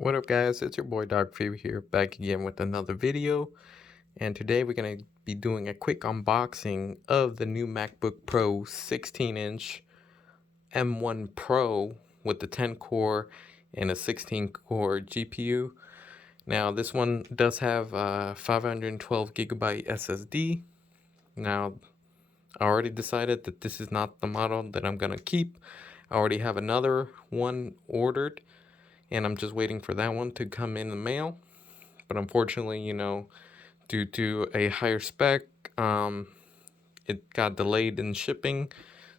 What up guys, it's your boy Dark Fever here, back again with another video. And today we're going to be doing a quick unboxing of the new MacBook Pro 16-inch M1 Pro with the 10-core and a 16-core GPU. Now this one does have a 512 gigabyte SSD. Now I already decided that this is not the model that I'm going to keep. I already have another one ordered, and I'm just waiting for that one to come in the mail. But unfortunately, due to a higher spec, it got delayed in shipping,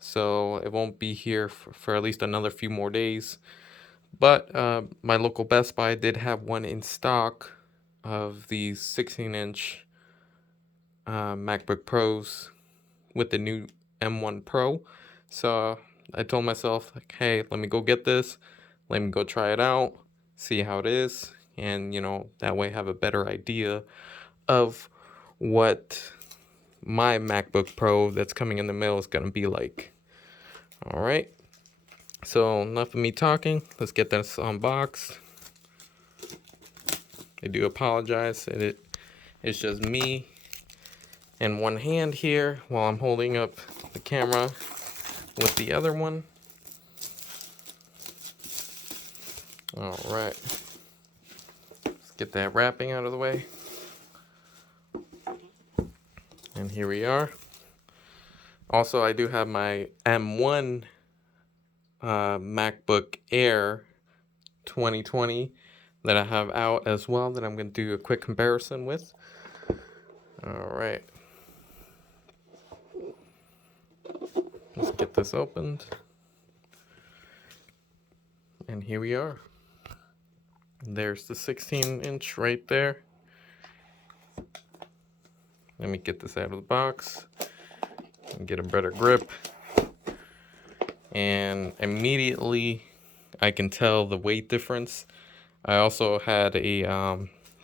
so it won't be here for at least another few more days. But my local Best Buy did have one in stock of these 16-inch MacBook Pros with the new M1 Pro. So I told myself, like, hey, let me go get this. Let me go try it out, see how it is, and that way have a better idea of what my MacBook Pro that's coming in the mail is gonna be like. All right, so enough of me talking. Let's get this unboxed. I do apologize that it's just me and one hand here while I'm holding up the camera with the other one. All right, let's get that wrapping out of the way. And here we are. Also, I do have my M1 MacBook Air 2020 that I have out as well that I'm going to do a quick comparison with. All right. Let's get this opened. And here we are. There's the 16-inch right there. Let me get this out of the box and get a better grip. And immediately I can tell the weight difference. I also had a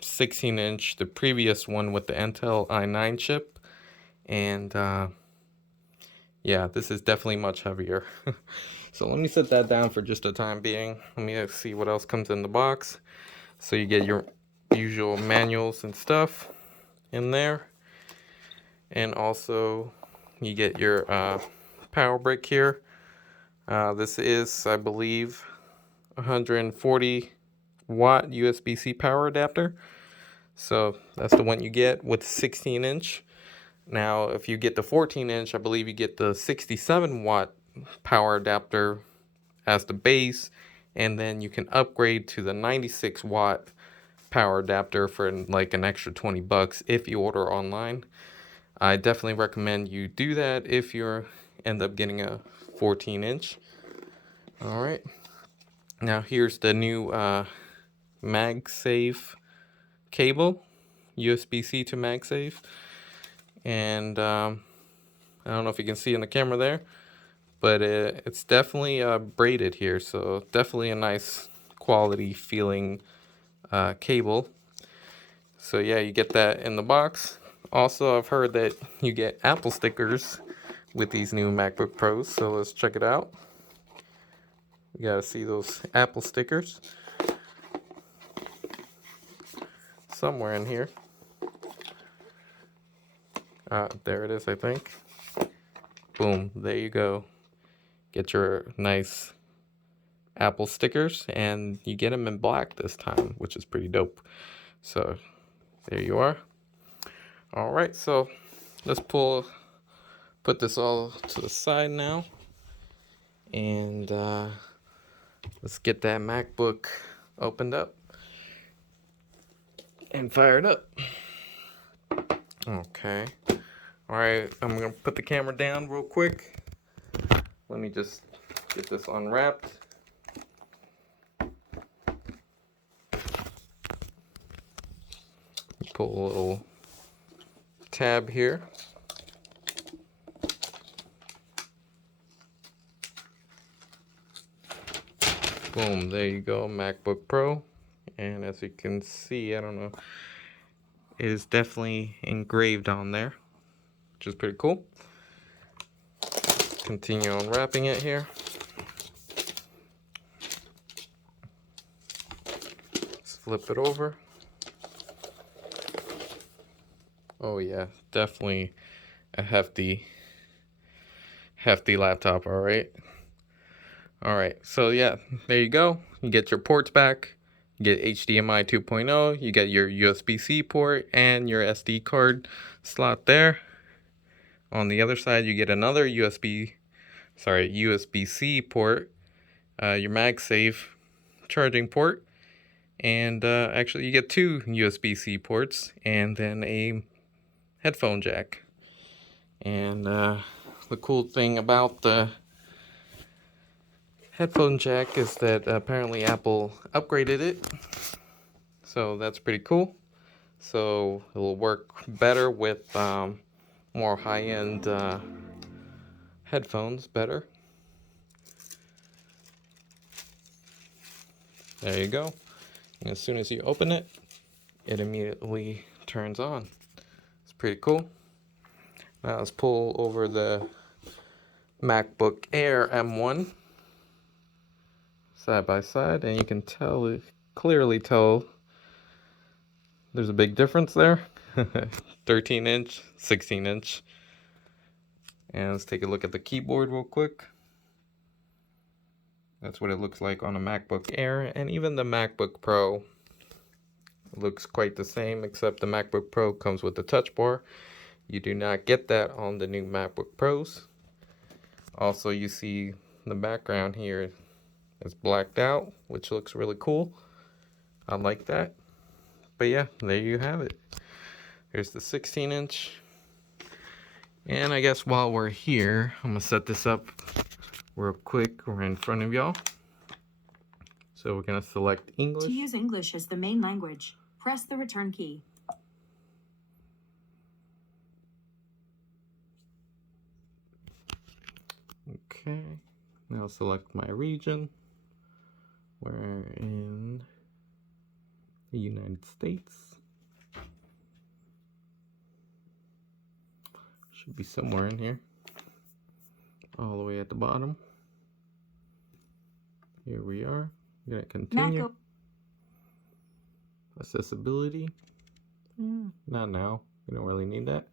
16-inch, the previous one with the Intel i9 chip. And yeah, this is definitely much heavier. So let me set that down for just a time being. Let me see what else comes in the box. So you get your usual manuals and stuff in there. And also you get your power brick here. This is, I believe, 140 watt USB-C power adapter. So that's the one you get with 16-inch. Now, if you get the 14-inch, I believe you get the 67 watt power adapter as the base, and then you can upgrade to the 96 watt power adapter for like an extra 20 bucks if you order online. I definitely recommend you do that if you end up getting a 14-inch. All right. Now here's the new MagSafe cable, USB-C to MagSafe. And I don't know if you can see in the camera there, but it's definitely braided here, so definitely a nice quality feeling cable. So yeah, you get that in the box. Also, I've heard that you get Apple stickers with these new MacBook Pros, so let's check it out. You gotta see those Apple stickers somewhere in here. There it is, I think. Boom, there you go. Get your nice Apple stickers, and you get them in black this time, which is pretty dope. So there you are. All right, so let's put this all to the side now, and let's get that MacBook opened up and fired up. Okay. All right, I'm gonna put the camera down real quick. Let me just get this unwrapped. Pull a little tab here. Boom, there you go, MacBook Pro. And as you can see, I don't know, it is definitely engraved on there, which is pretty cool. Continue unwrapping it here. flip it over. Oh yeah, definitely a hefty laptop. All right, so yeah, there you go. You get your ports back. You get HDMI 2.0. You get your USB-C port and your SD card slot there. On the other side, you get another USB-C port, your MagSafe charging port, and actually you get two USB-C ports and then a headphone jack. And the cool thing about the headphone jack is that apparently Apple upgraded it, so that's pretty cool. So it'll work better with more high-end headphones better. There you go. And as soon as you open it, it immediately turns on. It's pretty cool. Now let's pull over the MacBook Air M1 side by side, and you can clearly tell there's a big difference there. 13-inch, 16-inch. And let's take a look at the keyboard real quick. That's what it looks like on a MacBook Air, and even the MacBook Pro looks quite the same, except the MacBook Pro comes with the touch bar. You do not get that on the new MacBook Pros. Also, you see the background here is blacked out, which looks really cool. I like that. But yeah, there you have it. Here's the 16-inch. And I guess while we're here, I'm gonna set this up real quick. We're in front of y'all. So we're gonna select English. To use English as the main language, press the return key. Okay, now select my region. We're in the United States. Should be somewhere in here. All the way at the bottom. Here we are. We're gonna continue. Accessibility. Not now. We don't really need that.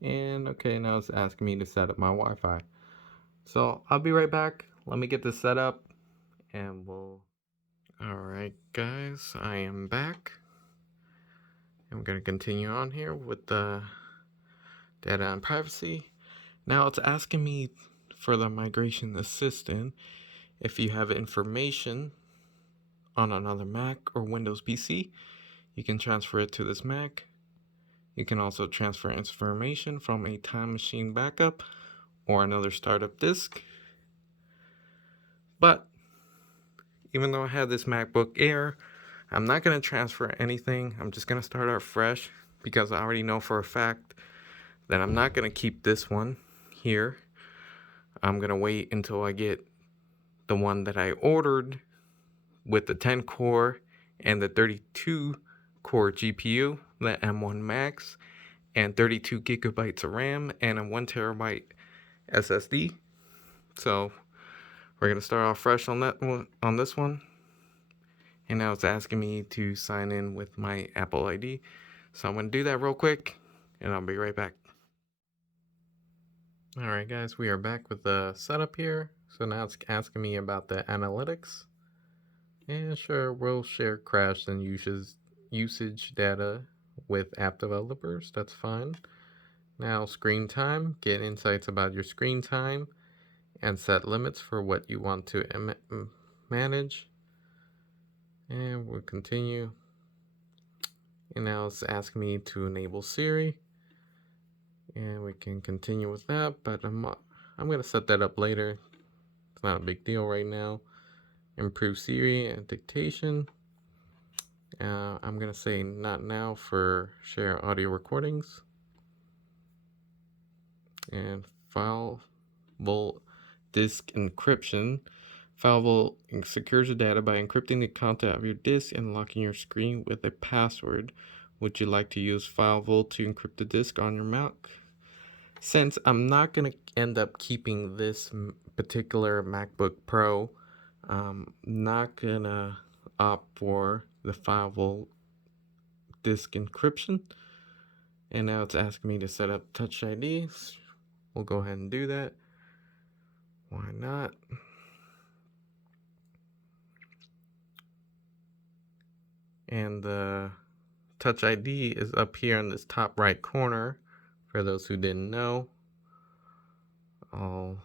And okay, now it's asking me to set up my Wi-Fi. So I'll be right back. Let me get this set up and we'll... Alright guys, I am back. I'm going to continue on here with the data and privacy. Now it's asking me for the migration assistant if you have information on another Mac or Windows PC, you can transfer it to this Mac. You can also transfer information from a time machine backup or another startup disk. But even though I have this MacBook Air, I'm not going to transfer anything. I'm just going to start out fresh because I already know for a fact that I'm not going to keep this one here. I'm going to wait until I get the one that I ordered with the 10 core and the 32 core GPU, the M1 Max, and 32 gigabytes of RAM and a 1 terabyte SSD. So we're gonna start off fresh on this one. And now it's asking me to sign in with my Apple ID. So I'm gonna do that real quick and I'll be right back. Alright guys, we are back with the setup here. So now it's asking me about the analytics. And sure, we'll share crash and usage data with app developers. That's fine. Now screen time, get insights about your screen time and set limits for what you want to manage. And we'll continue. And now it's asking me to enable Siri. And we can continue with that, but I'm going to set that up later. It's not a big deal right now. Improve Siri and dictation. I'm going to say not now for share audio recordings. And file vault disk encryption. File vault secures the data by encrypting the content of your disk and locking your screen with a password. Would you like to use file vault to encrypt the disk on your Mac? Since I'm not going to end up keeping this particular MacBook Pro, not gonna opt for the 5-volt disk encryption. And now it's asking me to set up Touch ID. We'll go ahead and do that. Why not? And the Touch ID is up here in this top right corner. For those who didn't know, I'll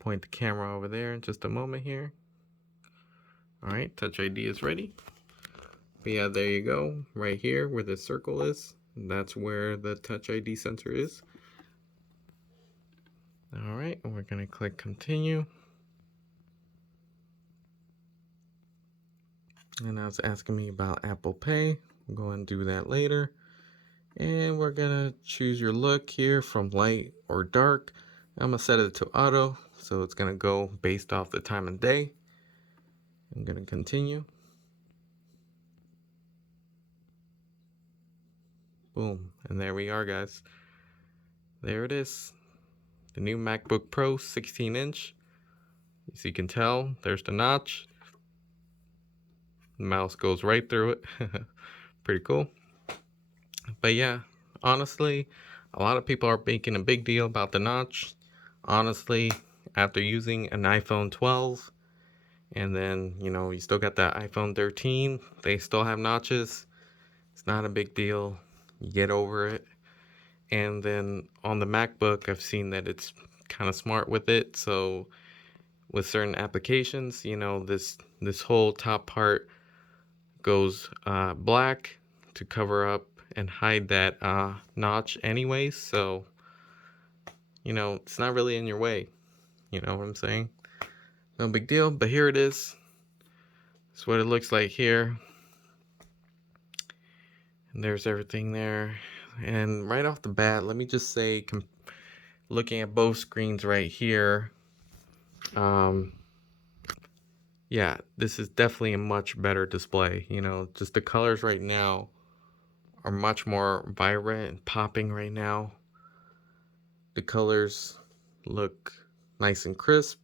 point the camera over there in just a moment here. Alright, Touch ID is ready. But yeah, there you go. Right here where the circle is, that's where the Touch ID sensor is. Alright, we're going to click continue. And now it's asking me about Apple Pay. We'll go and do that later. And we're going to choose your look here from light or dark. I'm going to set it to auto, so it's going to go based off the time of day. I'm going to continue. Boom. And there we are, guys. There it is. The new MacBook Pro 16-inch. As you can tell, there's the notch. The mouse goes right through it. Pretty cool. But yeah, honestly, a lot of people are making a big deal about the notch. Honestly, after using an iPhone 12, and then, you know, you still got that iPhone 13, they still have notches. It's not a big deal. You get over it. And then on the MacBook, I've seen that it's kind of smart with it. So with certain applications, you know, this whole top part goes black to cover up and hide that notch anyways. So, you know, it's not really in your way. You know what I'm saying? No big deal. But here it is. That's what it looks like here. And there's everything there. And right off the bat, let me just say, looking at both screens right here, yeah, this is definitely a much better display. You know, just the colors right now are much more vibrant and popping right now. The colors look nice and crisp.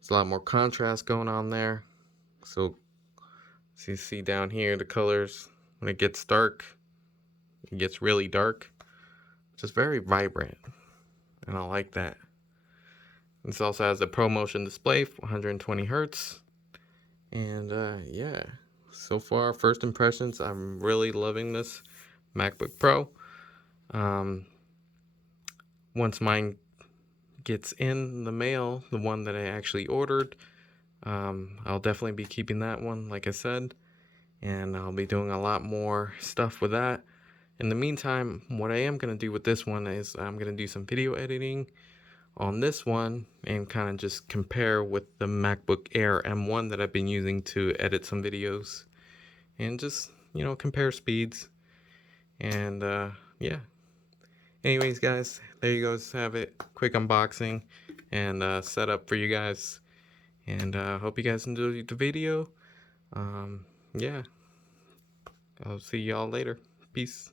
There's a lot more contrast going on there. So you see down here, the colors, when it gets dark, it gets really dark. Just very vibrant, and I like that. This also has a ProMotion display, 120 hertz. And yeah, so far, first impressions, I'm really loving this MacBook Pro. Once mine gets in the mail, the one that I actually ordered, I'll definitely be keeping that one, like I said. And I'll be doing a lot more stuff with that. In the meantime, what I am going to do with this one is I'm going to do some video editing on this one and kind of just compare with the MacBook Air M1 that I've been using to edit some videos, and just, you know, compare speeds. And yeah, anyways, guys, there you guys have it. Quick unboxing and setup for you guys, and hope you guys enjoyed the video. Yeah, I'll see y'all later. Peace.